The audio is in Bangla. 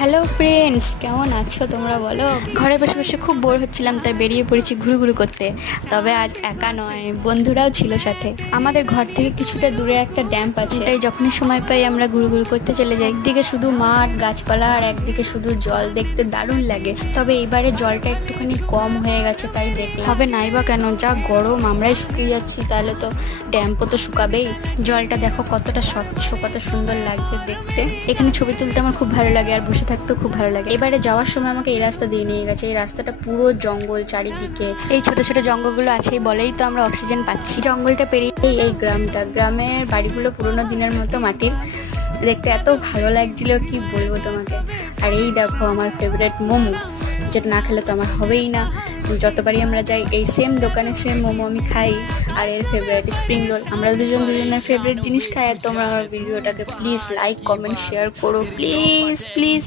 হ্যালো ফ্রেন্ডস, কেমন আছো তোমরা বলো? ঘরে বসে বসে খুব বোর হচ্ছিলাম, তাই বেরিয়ে পড়েছি ঘুরু করতে। তবে আজ একা নয়, বন্ধুরাও ছিল সাথে। আমাদের ঘর থেকে কিছুটা দূরে একটা ড্যাম্প আছে, তাই যখনই সময় পাই আমরা ঘুরু করতে চলে যাই। একদিকে শুধু মাঠ গাছপালা আর একদিকে শুধু জল, দেখতে দারুণ লাগে। তবে এবারে জলটা একটুখানি কম হয়ে গেছে, তাই দেখলাম। হবে নাই বা কেন, যা গরম, আমরাই শুকিয়ে যাচ্ছি, তাহলে তো ড্যাম্পও তো শুকাবেই। জলটা দেখো কতটা স্বচ্ছ, কত সুন্দর লাগছে দেখতে। এখানে ছবি তুলতে আমার খুব ভালো লাগে আর বসে থাকতেও খুব ভালো লাগে। এবারে যাওয়ার সময় আমাকে এই রাস্তা দিয়ে নিয়ে গেছে। এই রাস্তাটা পুরো জঙ্গল চারিদিকে। এই ছোট ছোট জঙ্গলগুলো আছেই বলেই তো আমরা অক্সিজেন পাচ্ছি। জঙ্গলটা পেরিয়েই এই গ্রামটা। গ্রামের বাড়িগুলো পুরোনো দিনের মতো মাটির, দেখতে এত ভালো লাগছিল, কি বলবো তোমাকে। আর এই দেখো আমার ফেভারিট মোমো, যেটা না খেলে তো আমার হবেই না। যতবারই আমরা যাই এই সেম দোকানে সেম মোমো আমি খাই। আর এর ফেভারিট স্প্রিং রোল। আমরা দুজনের ফেভারিট জিনিস খাই। আর তোমরা আমার ভিডিওটাকে প্লিজ লাইক কমেন্ট শেয়ার করো, প্লিজ প্লিজ।